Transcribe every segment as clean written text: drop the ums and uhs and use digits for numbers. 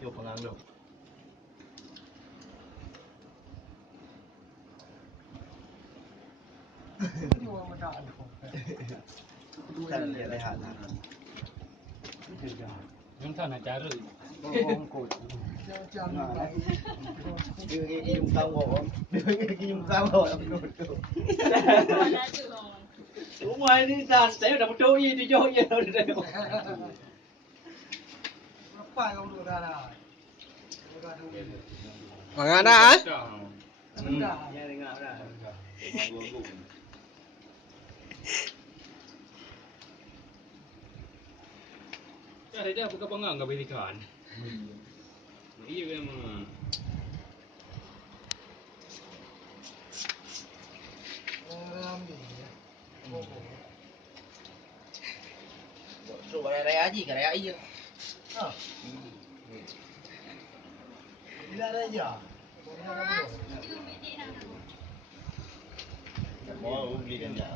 Vô còn ăn được. Thân để lại hạt là nhưng thân là trái rồi đưa cái dùng cao bộ đưa cái dùng cao bộ làm cột đúng rồi đi ra sẽ đập trôi gì đi trôi gì đâu được đâu Mana ah? Cari dia buka pengang nggak berikan. Iya memang. Rồi cái này gì cái này gì đi ra đây giờ bỏ uống ly đen nhở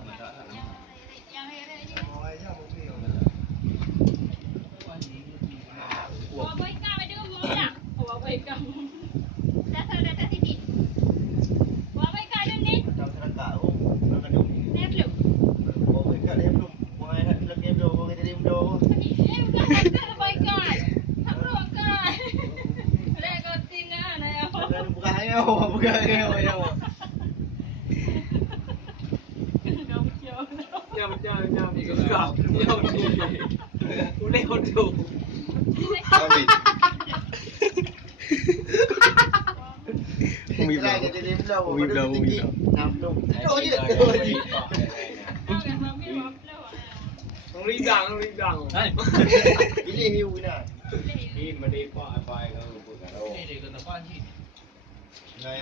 nhầm thì cũng gặp nhau đi cũng lấy con chủ Không bịp đâu. Không bịp đâu, không bịp đâu. không đi đằng cái review cái này Đi mà đi qua phải cái đi thì cần là quan gì này